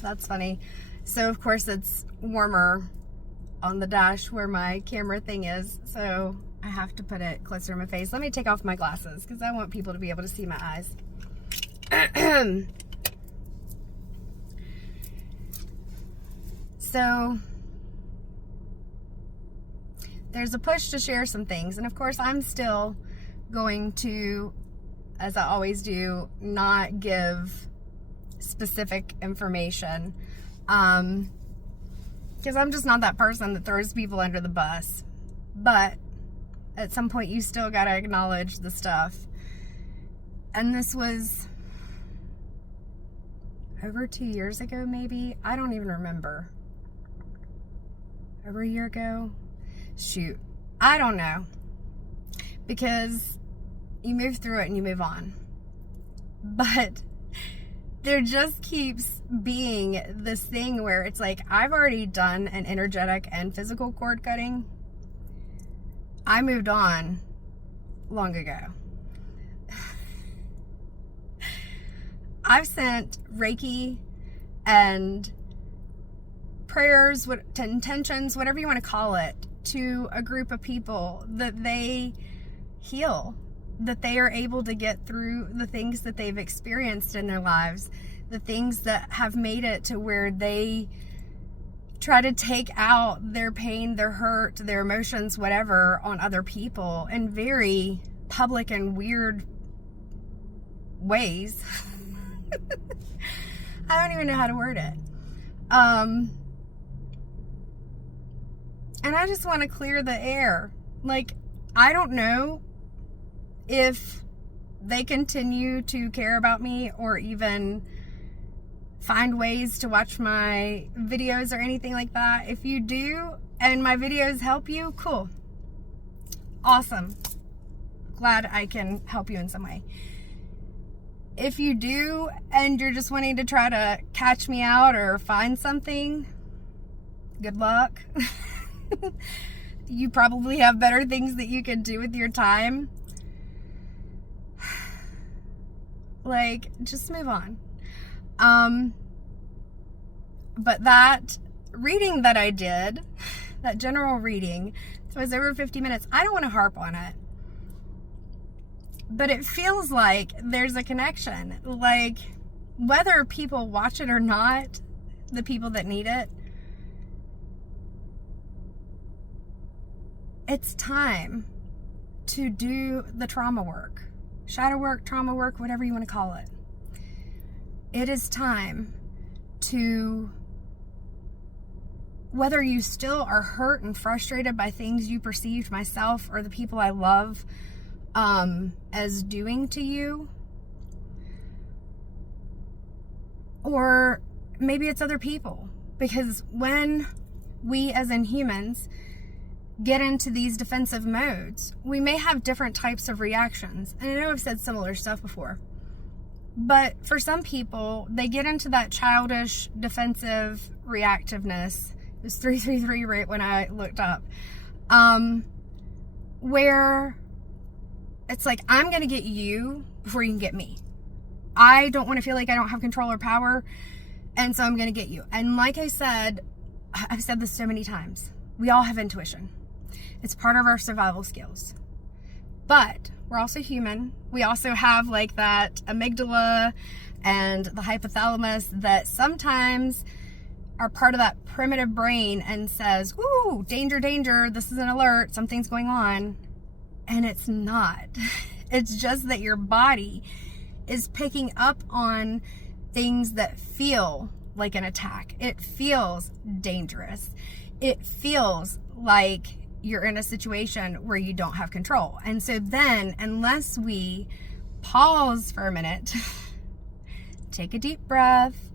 That's funny. So of course it's warmer on the dash where my camera thing is, so I have to put it closer to my face. Let me take off my glasses because I want people to be able to see my eyes. So there's a push to share some things, and of course I'm still going to, as I always do, not give specific information, because I'm just not that person that throws people under the bus. But at some point you still got to acknowledge the stuff. And this was over 2 years ago, maybe. I don't even remember. Over a year ago? Shoot. I don't know. Because you move through it and you move on. But there just keeps being this thing where it's like, I've already done an energetic and physical cord cutting. I moved on long ago. I've sent Reiki and prayers, intentions, whatever you want to call it, to a group of people that they heal, that they are able to get through the things that they've experienced in their lives, the things that have made it to where they try to take out their pain, their hurt, their emotions, whatever, on other people in very public and weird ways. I don't even know how to word it. And I just want to clear the air. Like, I don't know if they continue to care about me or even find ways to watch my videos or anything like that. If you do and my videos help you, cool. Awesome. Glad I can help you in some way. If you do and you're just wanting to try to catch me out or find something, good luck. You probably have better things that you can do with your time. Like, just move on. But that reading that I did, that general reading, so it was over 50 minutes. I don't want to harp on it. But it feels like there's a connection. Like, whether people watch it or not, the people that need it, it's time to do the trauma work. Shadow work, trauma work, whatever you want to call it. It is time to, whether you still are hurt and frustrated by things you perceived, myself or the people I love, as doing to you, or maybe it's other people. Because when we as in humans get into these defensive modes, we may have different types of reactions. And I know I've said similar stuff before, but for some people, they get into that childish defensive reactiveness. It was 333 right when I looked up, where it's like, I'm going to get you before you can get me. I don't want to feel like I don't have control or power, and so I'm going to get you. And like I said, I've said this so many times, we all have intuition. It's part of our survival skills. But we're also human. We also have like that amygdala and the hypothalamus that sometimes are part of that primitive brain and says, ooh, danger, danger, this is an alert, something's going on. And it's not. It's just that your body is picking up on things that feel like an attack. It feels dangerous. It feels like you're in a situation where you don't have control. And so then, unless we pause for a minute, take a deep breath,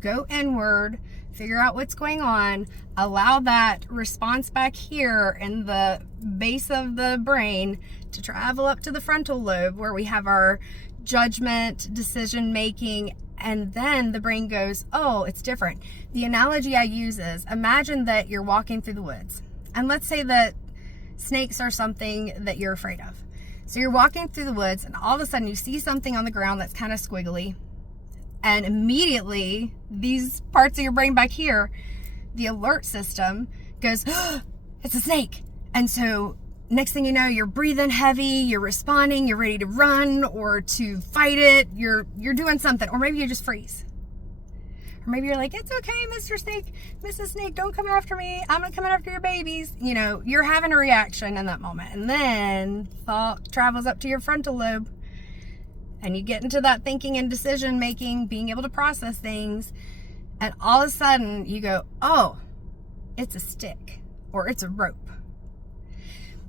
go inward, figure out what's going on, allow that response back here in the base of the brain to travel up to the frontal lobe where we have our judgment, decision making, and then the brain goes, oh, it's different. The analogy I use is, imagine that you're walking through the woods. And let's say that snakes are something that you're afraid of. So you're walking through the woods and all of a sudden you see something on the ground that's kind of squiggly. And immediately, these parts of your brain back here, the alert system goes, oh, it's a snake. And so next thing you know, you're breathing heavy, you're responding, you're ready to run or to fight it. You're doing something. Or maybe you just freeze. Or maybe you're like, it's okay, Mr. Snake, Mrs. Snake, don't come after me. I'm not coming after your babies. You know, you're having a reaction in that moment. And then thought travels up to your frontal lobe. And you get into that thinking and decision making, being able to process things. And all of a sudden you go, oh, it's a stick or it's a rope.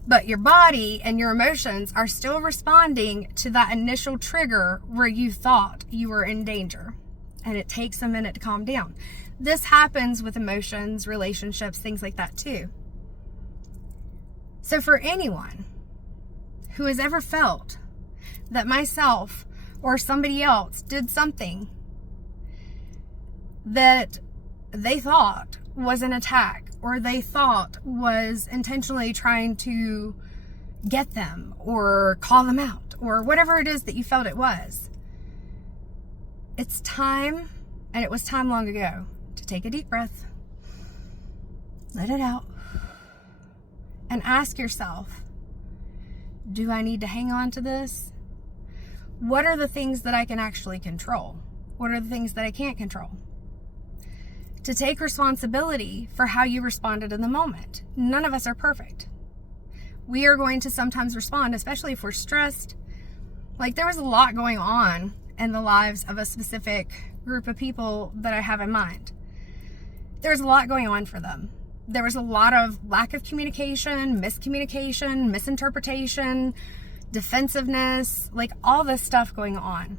But your body and your emotions are still responding to that initial trigger where you thought you were in danger. And it takes a minute to calm down. This happens with emotions, relationships, things like that too. So for anyone who has ever felt that myself or somebody else did something that they thought was an attack or they thought was intentionally trying to get them or call them out or whatever it is that you felt it was, it's time, and it was time long ago, to take a deep breath, let it out, and ask yourself, do I need to hang on to this? What are the things that I can actually control? What are the things that I can't control? To take responsibility for how you responded in the moment. None of us are perfect. We are going to sometimes respond, especially if we're stressed. Like there was a lot going on in the lives of a specific group of people that I have in mind. There's a lot going on for them. There was a lot of lack of communication, miscommunication, misinterpretation, defensiveness, like all this stuff going on.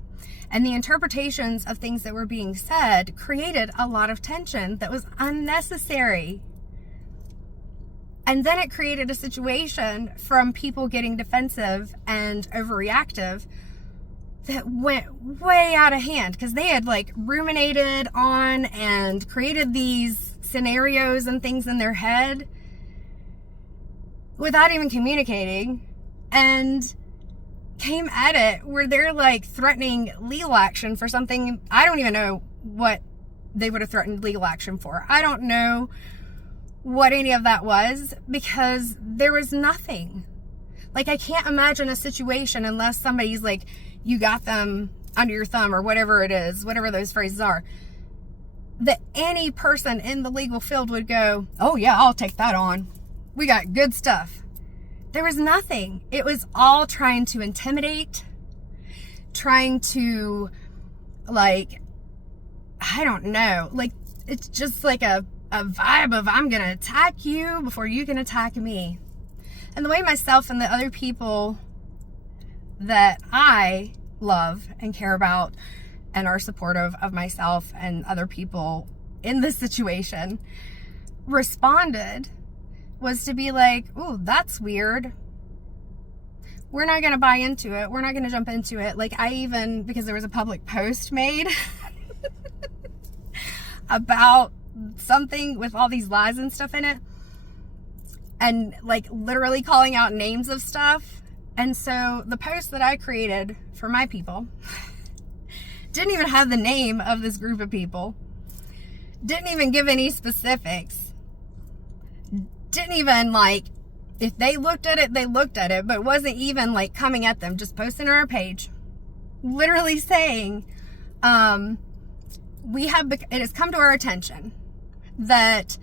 And the interpretations of things that were being said created a lot of tension that was unnecessary. And then it created a situation from people getting defensive and overreactive that went way out of hand because they had like ruminated on and created these scenarios and things in their head without even communicating, and came at it where they're like threatening legal action for something. I don't even know what they would have threatened legal action for. I don't know what any of that was because there was nothing. Like I can't imagine a situation unless somebody's like, you got them under your thumb or whatever it is, whatever those phrases are, that any person in the legal field would go, oh yeah, I'll take that on. We got good stuff. There was nothing. It was all trying to intimidate, trying to like, I don't know, like it's just like a vibe of I'm going to attack you before you can attack me. And the way myself and the other people that I love and care about and are supportive of myself and other people in this situation responded was to be like, oh, that's weird. We're not going to buy into it. We're not going to jump into it. Like I even, because there was a public post made about something with all these lies and stuff in it, and like literally calling out names of stuff. And so the post that I created for my people didn't even have the name of this group of people, didn't even give any specifics, didn't even like, if they looked at it, they looked at it, but wasn't even like coming at them, just posting on our page, literally saying, it has come to our attention that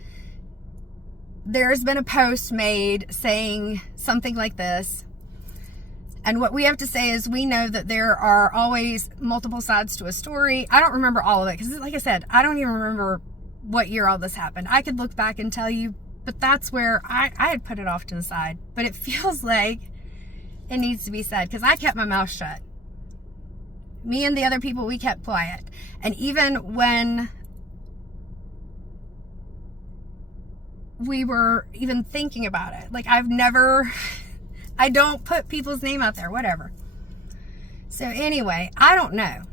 there's been a post made saying something like this. And what we have to say is we know that there are always multiple sides to a story. I don't remember all of it because, like I said, I don't even remember what year all this happened. I could look back and tell you, but that's where I had put it off to the side. But it feels like it needs to be said because I kept my mouth shut. Me and the other people, we kept quiet. And even when we were even thinking about it, like I don't put people's name out there, whatever. So anyway, I don't know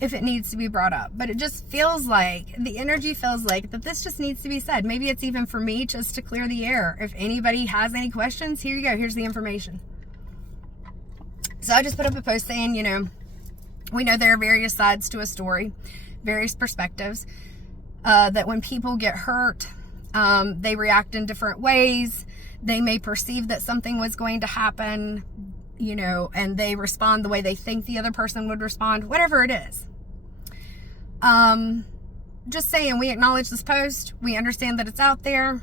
if it needs to be brought up, but it just feels like, the energy feels like that this just needs to be said. Maybe it's even for me just to clear the air. If anybody has any questions, here you go. Here's the information. So I just put up a post saying, We know there are various sides to a story, various perspectives, that when people get hurt, they react in different ways. They may perceive that something was going to happen, you know, and they respond the way they think the other person would respond, whatever it is. Just saying, we acknowledge this post. We understand that it's out there.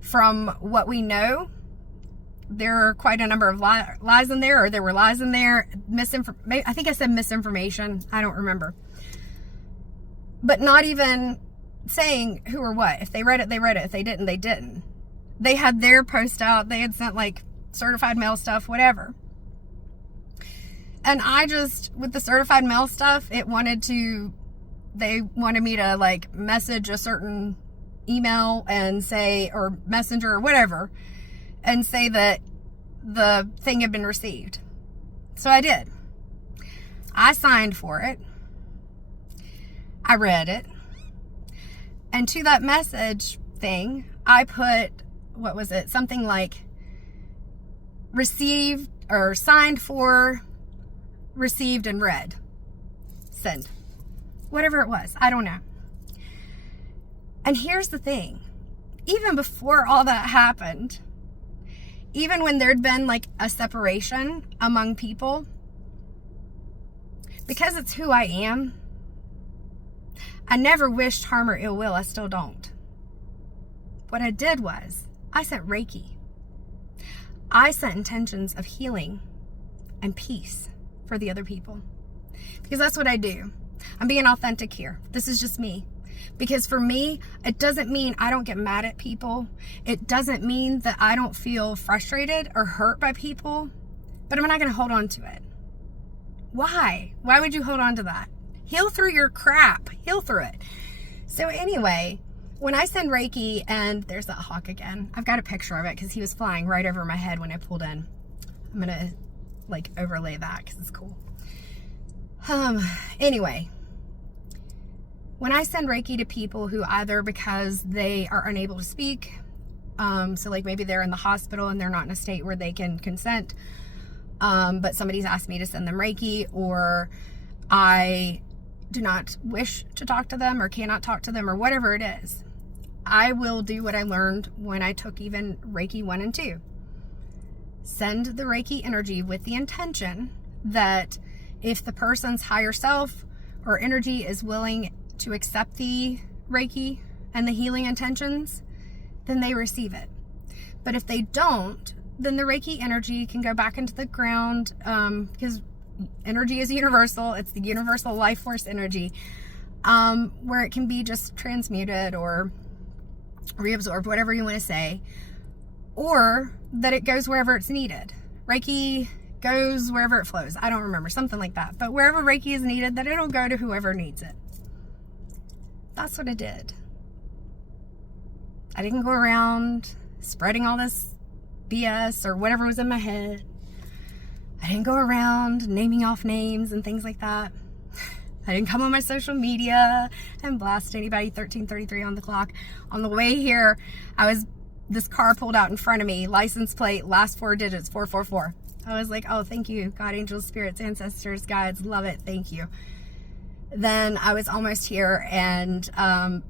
From what we know, there are quite a number of lies in there, or there were lies in there. I think I said misinformation. I don't remember. But not even saying who or what. If they read it, they read it. If they didn't, they didn't. They had their post out. They had sent like certified mail stuff, whatever. And I just, with the certified mail stuff, they wanted me to like message a certain email and say, or messenger or whatever, and say that the thing had been received. So I did. I signed for it. I read it. And to that message thing, I put, what was it? Something like received or signed for, received and read. Send. Whatever it was. I don't know. And here's the thing. Even before all that happened, even when there'd been like a separation among people, because it's who I am, I never wished harm or ill will. I still don't. What I did was, I sent Reiki. I sent intentions of healing and peace for the other people. Because that's what I do. I'm being authentic here. This is just me. Because for me, it doesn't mean I don't get mad at people. It doesn't mean that I don't feel frustrated or hurt by people. But I'm not going to hold on to it. Why? Why would you hold on to that? Heal through your crap. Heal through it. So anyway, when I send Reiki, and there's that hawk again. I've got a picture of it because he was flying right over my head when I pulled in. I'm going to like overlay that because it's cool. Anyway, when I send Reiki to people who either because they are unable to speak, so like maybe they're in the hospital and they're not in a state where they can consent, but somebody's asked me to send them Reiki, or I do not wish to talk to them or cannot talk to them or whatever it is, I will do what I learned when I took even Reiki 1 and 2. Send the Reiki energy with the intention that if the person's higher self or energy is willing to accept the Reiki and the healing intentions, then they receive it. But if they don't, then the Reiki energy can go back into the ground, because energy is universal. It's the universal life force energy, where it can be just transmuted or reabsorbed, whatever you want to say, or that it goes wherever it's needed. Reiki goes wherever it flows. I don't remember, something like that. But wherever Reiki is needed, that it'll go to whoever needs it. That's what I did. I didn't go around spreading all this BS or whatever was in my head. I didn't go around naming off names and things like that. I didn't come on my social media and blast anybody. 13:33 on the clock. On the way here, this car pulled out in front of me, license plate, last 4 digits, 444. I was like, oh, thank you, God, angels, spirits, ancestors, guides, love it, thank you. Then I was almost here, and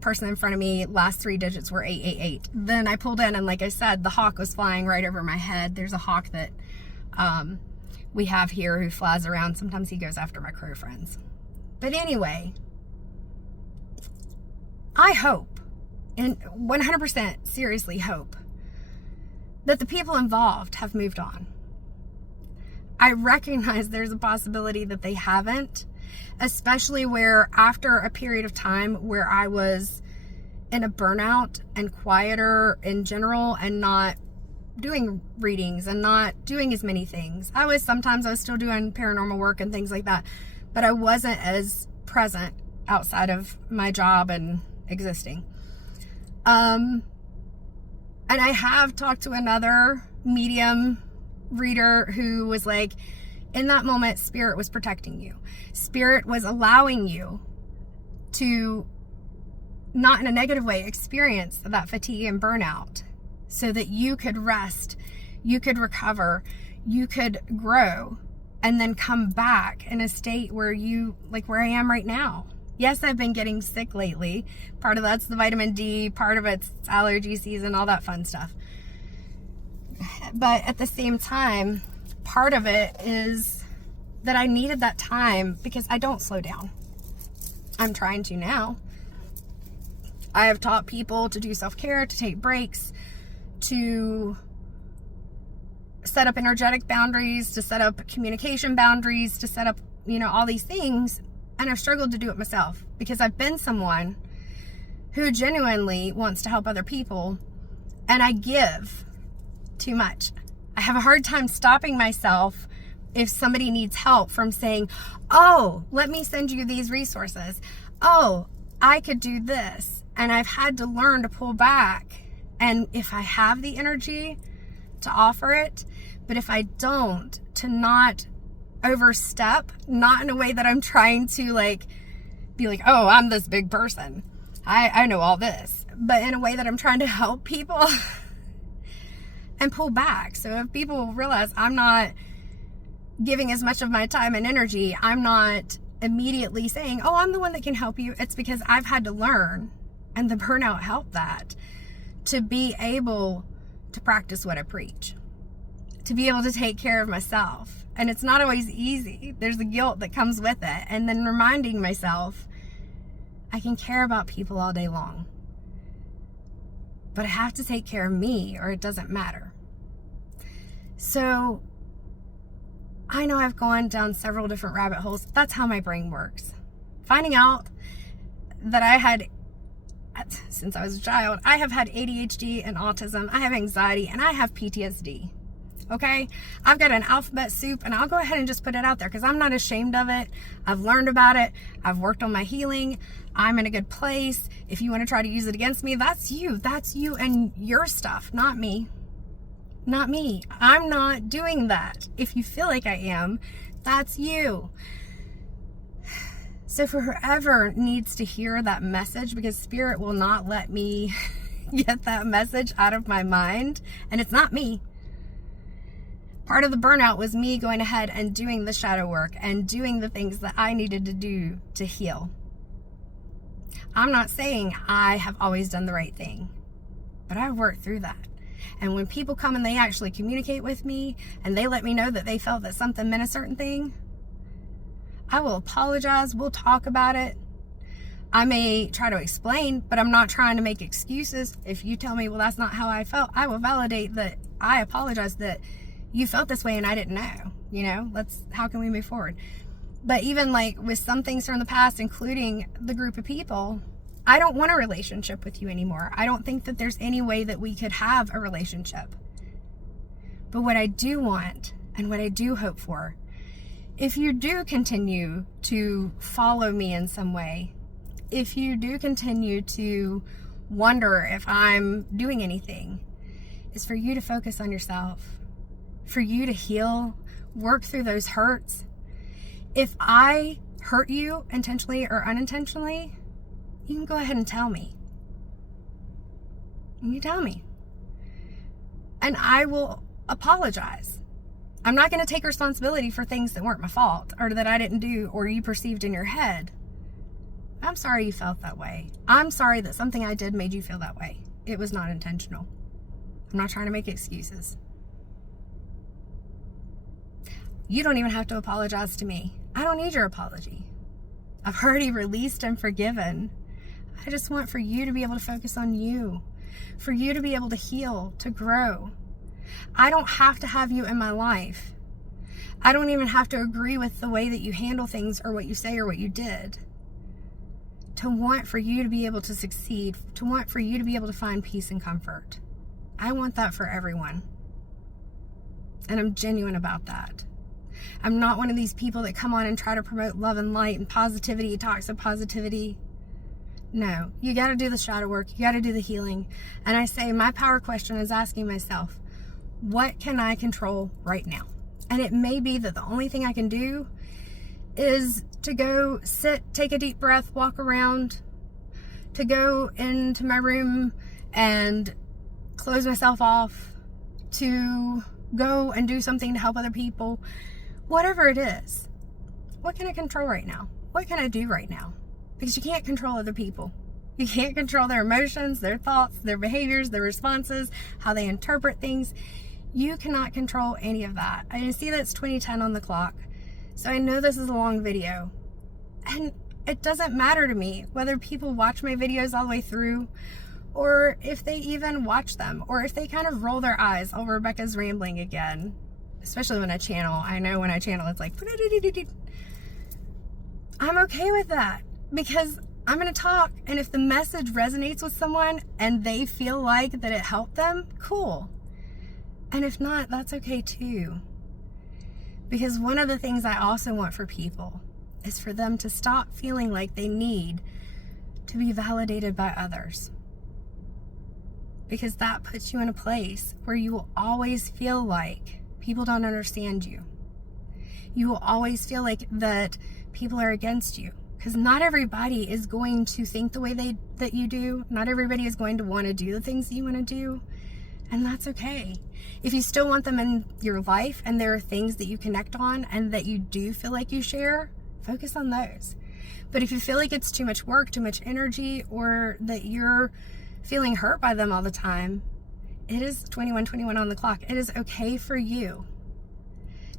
person in front of me, last 3 digits were 888. Then I pulled in, and like I said, the hawk was flying right over my head. There's a hawk that we have here who flies around. Sometimes he goes after my crow friends. But anyway, I hope, and 100% seriously hope, that the people involved have moved on. I recognize there's a possibility that they haven't, especially where after a period of time where I was in a burnout and quieter in general and not doing readings and not doing as many things. I was still doing paranormal work and things like that, but I wasn't as present outside of my job and existing. And I have talked to another medium reader who was like, in that moment, Spirit was protecting you. Spirit was allowing you to, not in a negative way, experience that fatigue and burnout so that you could rest, you could recover, you could grow, and then come back in a state where where I am right now. Yes, I've been getting sick lately. Part of that's the vitamin D, part of it's allergy season, all that fun stuff. But at the same time, part of it is that I needed that time because I don't slow down. I'm trying to now. I have taught people to do self-care, to take breaks, to set up energetic boundaries, to set up communication boundaries, to set up, all these things. And I've struggled to do it myself because I've been someone who genuinely wants to help other people, and I give too much. I have a hard time stopping myself if somebody needs help from saying, oh, let me send you these resources. Oh, I could do this. And I've had to learn to pull back. And if I have the energy to offer it, but if I don't, to not overstep, not in a way that I'm trying to be like, oh, I'm this big person, I know all this, but in a way that I'm trying to help people and pull back. So if people realize I'm not giving as much of my time and energy, I'm not immediately saying, oh, I'm the one that can help you. It's because I've had to learn, and the burnout helped that, to be able to practice what I preach, to be able to take care of myself. And it's not always easy. There's the guilt that comes with it. And then reminding myself, I can care about people all day long, but I have to take care of me or it doesn't matter. So I know I've gone down several different rabbit holes. That's how my brain works. Finding out that I had, since I was a child, I have had ADHD and autism, I have anxiety, and I have PTSD. Okay, I've got an alphabet soup, and I'll go ahead and just put it out there because I'm not ashamed of it. I've learned about it. I've worked on my healing. I'm in a good place. If you want to try to use it against me, that's you. That's you and your stuff, not me. Not me. I'm not doing that. If you feel like I am, that's you. So for whoever needs to hear that message, because Spirit will not let me get that message out of my mind, and it's not me. Part of the burnout was me going ahead and doing the shadow work and doing the things that I needed to do to heal. I'm not saying I have always done the right thing, but I've worked through that. And when people come and they actually communicate with me and they let me know that they felt that something meant a certain thing, I will apologize. We'll talk about it. I may try to explain, but I'm not trying to make excuses. If you tell me, well, that's not how I felt, I will validate that I apologize that you felt this way and I didn't know. How can we move forward? But even with some things from the past, including the group of people, I don't want a relationship with you anymore. I don't think that there's any way that we could have a relationship. But what I do want and what I do hope for, if you do continue to follow me in some way, if you do continue to wonder if I'm doing anything, is for you to focus on yourself, for you to heal, work through those hurts. If I hurt you intentionally or unintentionally, you can go ahead and tell me. You tell me. And I will apologize. I'm not going to take responsibility for things that weren't my fault or that I didn't do or you perceived in your head. I'm sorry you felt that way. I'm sorry that something I did made you feel that way. It was not intentional. I'm not trying to make excuses. You don't even have to apologize to me. I don't need your apology. I've already released and forgiven. I just want for you to be able to focus on you, for you to be able to heal, to grow. I don't have to have you in my life. I don't even have to agree with the way that you handle things or what you say or what you did. To want for you to be able to succeed, to want for you to be able to find peace and comfort. I want that for everyone. And I'm genuine about that. I'm not one of these people that come on and try to promote love and light and positivity, toxic positivity. No, you got to do the shadow work. You got to do the healing. And I say my power question is asking myself, what can I control right now? And it may be that the only thing I can do is to go sit, take a deep breath, walk around, to go into my room and close myself off, to go and do something to help other people, whatever it is, what can I control right now? What can I do right now? Because you can't control other people. You can't control their emotions, their thoughts, their behaviors, their responses, how they interpret things. You cannot control any of that. I see that's 20:10 on the clock. So I know this is a long video. And it doesn't matter to me whether people watch my videos all the way through, or if they even watch them, or if they kind of roll their eyes. Oh, Rebecca's rambling again. Especially when I channel. I know when I channel, it's like, I'm okay with that, because I'm going to talk, and if the message resonates with someone and they feel like that it helped them, cool. And if not, that's okay too. Because one of the things I also want for people is for them to stop feeling like they need to be validated by others. Because that puts you in a place where you will always feel like people don't understand you. You will always feel like that people are against you. Because not everybody is going to think the way that you do. Not everybody is going to want to do the things that you want to do. And that's okay. If you still want them in your life and there are things that you connect on and that you do feel like you share, focus on those. But if you feel like it's too much work, too much energy, or that you're feeling hurt by them all the time, it is 21:21 on the clock. It is okay for you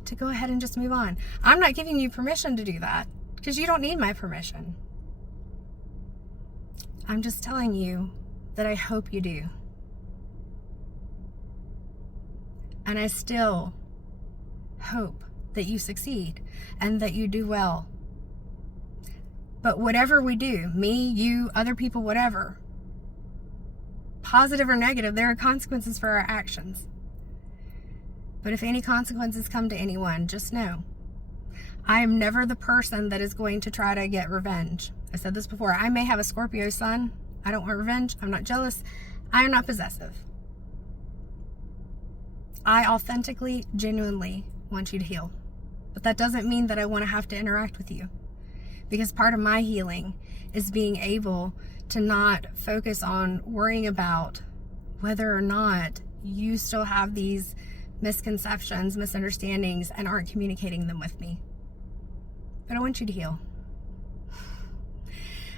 to go ahead and just move on. I'm not giving you permission to do that, because you don't need my permission. I'm just telling you that I hope you do. And I still hope that you succeed and that you do well. But whatever we do, me, you, other people, whatever, positive or negative, there are consequences for our actions. But if any consequences come to anyone, just know, I am never the person that is going to try to get revenge. I said this before. I may have a Scorpio sun. I don't want revenge. I'm not jealous. I am not possessive. I authentically, genuinely want you to heal. But that doesn't mean that I want to have to interact with you. Because part of my healing is being able to not focus on worrying about whether or not you still have these misconceptions, misunderstandings, and aren't communicating them with me. But I want you to heal.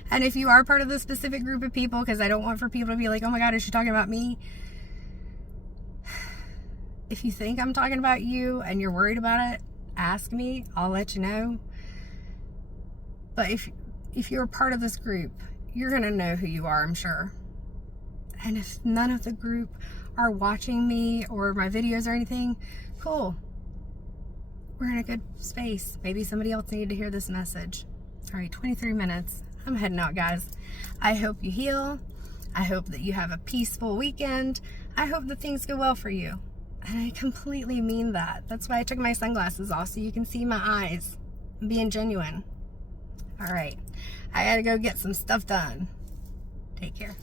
And if you are part of this specific group of people, because I don't want for people to be like, oh my God, is she talking about me? If you think I'm talking about you and you're worried about it, ask me. I'll let you know. But if you're a part of this group, you're going to know who you are, I'm sure. And if none of the group are watching me or my videos or anything, cool. We're in a good space. Maybe somebody else needed to hear this message. All right, 23 minutes. I'm heading out, guys. I hope you heal. I hope that you have a peaceful weekend. I hope that things go well for you. And I completely mean that. That's why I took my sunglasses off, so you can see my eyes. I'm being genuine. All right. I gotta go get some stuff done. Take care.